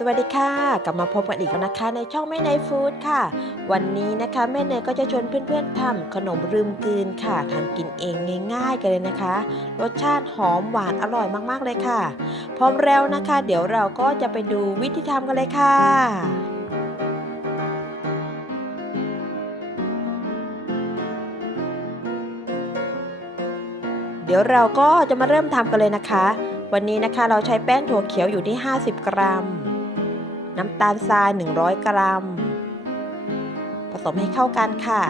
สวัสดีค่ะ กลับมาพบกันอีกแล้วนะคะในช่องแม่เนยฟู้ดค่ะ วันนี้นะคะแม่เนยก็จะชวนเพื่อนๆทำขนมลืมกลืนค่ะทำกินเองง่ายๆกันเลยนะคะ รสชาติหอมหวานอร่อยมากๆเลยค่ะ พร้อมแล้วนะคะ เดี๋ยวเราก็จะไปดูวิธีทำกันเลยค่ะเดี๋ยวเราก็จะมาเริ่มทำกันเลยนะคะ วันนี้นะคะเราใช้แป้งถั่วเขียวอยู่ที่ 50 กรัม น้ำตาลทราย 100 กรัม ผสมให้เข้ากันค่ะ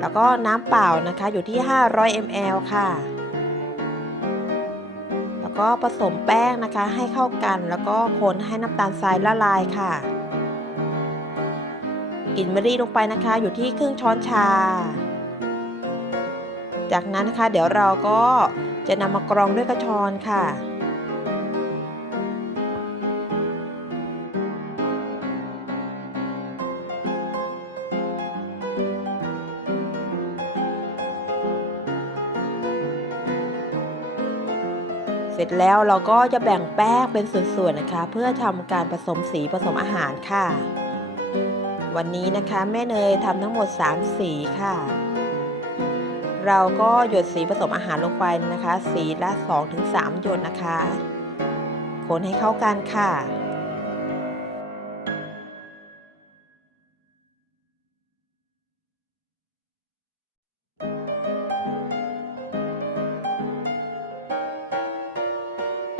แล้วก็น้ำเปล่านะคะอยู่ที่ 500 ml ค่ะ แล้วก็ผสมแป้งนะคะให้เข้ากัน แล้วก็คนให้น้ำตาลทรายละลายค่ะกลิ่นมะลิลงไปนะคะอยู่ที่ครึ่งช้อนชา จากนั้นนะคะ เดี๋ยวเราก็จะนำมากรองด้วยกระชอนค่ะ เสร็จแล้วเราก็จะแบ่งแป้งเป็นส่วนๆนะคะ เพื่อทำการผสมสีผสมอาหารค่ะ วันนี้นะคะแม่เนยทำทั้งหมด 3 สีค่ะ เราก็หยดสีผสมอาหารลงไปนะคะ สีละ 2-3 หยดนะคะ คนให้เข้ากันค่ะ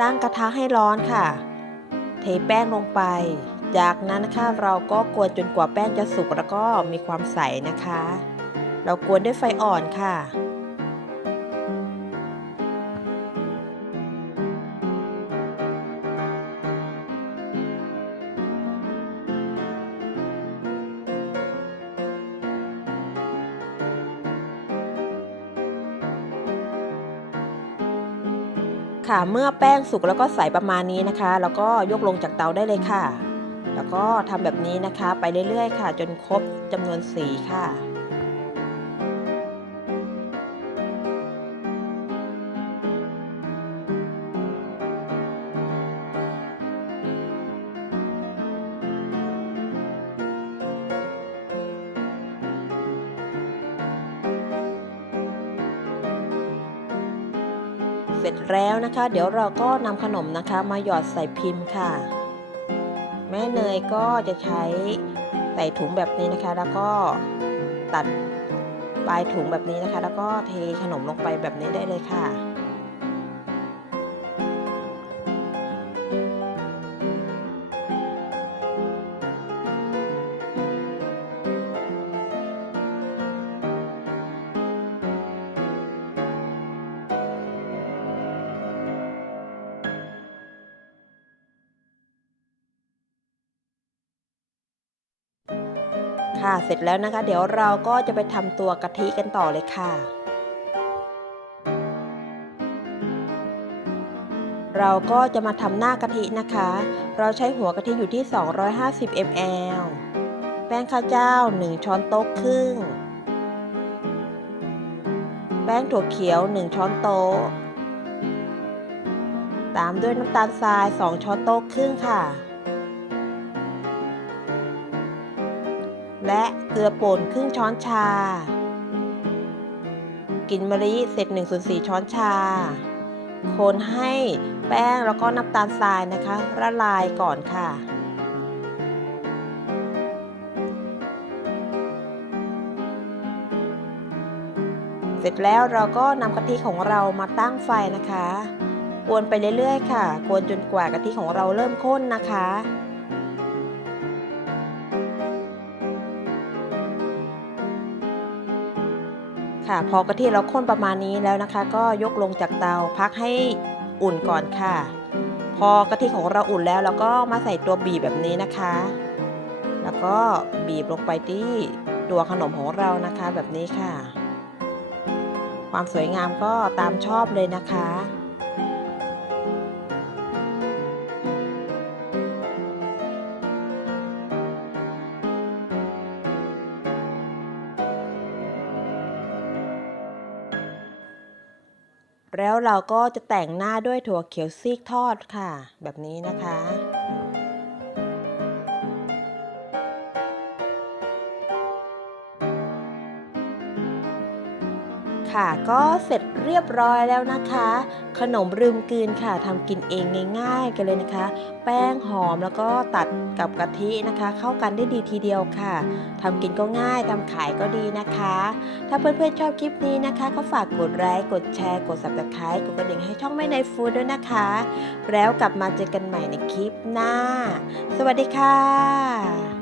ตั้งกระทะให้ร้อนค่ะ เทแป้งลงไป จากนั้นนะคะเราก็กวนจนกว่าแป้งจะสุกแล้วก็มีความใสนะคะ เรากวนด้วยไฟอ่อนค่ะ ค่ะ เมื่อแป้งสุกแล้วก็ใสประมาณนี้นะคะ แล้วก็ยกลงจากเตาได้เลยค่ะ แล้วก็ทำแบบนี้นะคะ ไปเรื่อยๆ ค่ะ จนครบจำนวนสีค่ะ เสร็จแล้วนะคะ เดี๋ยวเราก็นำขนมนะคะ มาหยอดใส่พิมพ์ค่ะ แม่เนยก็จะใช้ใส่ถุงแบบนี้นะคะ แล้วก็ตัดปลายถุงแบบนี้นะคะ แล้วก็เทขนมลงไปแบบนี้ได้เลยค่ะ ค่ะ เสร็จแล้วนะคะ เดี๋ยวเราก็จะไปทำตัวกะทิกันต่อเลยค่ะ เราก็จะมาทำหน้ากะทินะคะ เราใช้หัวกะทิอยู่ที่ 250 ml แป้งข้าวเจ้า 1 ช้อนโต๊ะครึ่ง แป้งถั่วเขียว 1 ช้อนโต๊ะ ตามด้วยน้ำตาลทราย 2 ช้อนโต๊ะครึ่งค่ะ และเกลือป่นครึ่งช้อนชา กินมะลิเศษ1ส่วน4ช้อนชา คนให้แป้งแล้วก็น้ำตาลทรายนะคะ ละลายก่อนค่ะ เสร็จแล้วเราก็นำกะทิของเรามาตั้งไฟนะคะ กวนไปเรื่อยๆ ค่ะ กวนจนกว่ากะทิของเราเริ่มข้นนะคะ ค่ะ พอกะทิเราข้นประมาณนี้แล้วนะคะ ก็ยกลงจากเตาพักให้อุ่นก่อนค่ะ พอกะทิของเราอุ่นแล้วเราก็มาใส่ตัวบีบแบบนี้นะคะ แล้วก็บีบลงไปที่ตัวขนมของเรานะคะแบบนี้ค่ะ ความสวยงามก็ตามชอบเลยนะคะ แล้วเราก็จะแต่งหน้าด้วยถั่วเขียวซีกทอดค่ะ แบบนี้นะคะ ค่ะ ก็เสร็จเรียบร้อยแล้วนะคะ ขนมลืมกลืนค่ะทำกินเองง่ายๆ กันเลยนะคะ แป้งหอมแล้วก็ตัดกับกะทินะคะ เข้ากันได้ดีทีเดียวค่ะทำกินก็ง่ายทำขายก็ดีนะคะ ถ้าเพื่อนๆชอบคลิปนี้นะคะ ก็ฝากกดไลค์กดแชร์ กด subscribe กดกระดิ่งให้ช่องไม่ในฟูดด้วยนะคะ แล้วกลับมาเจอกันใหม่ในคลิปหน้า สวัสดีค่ะ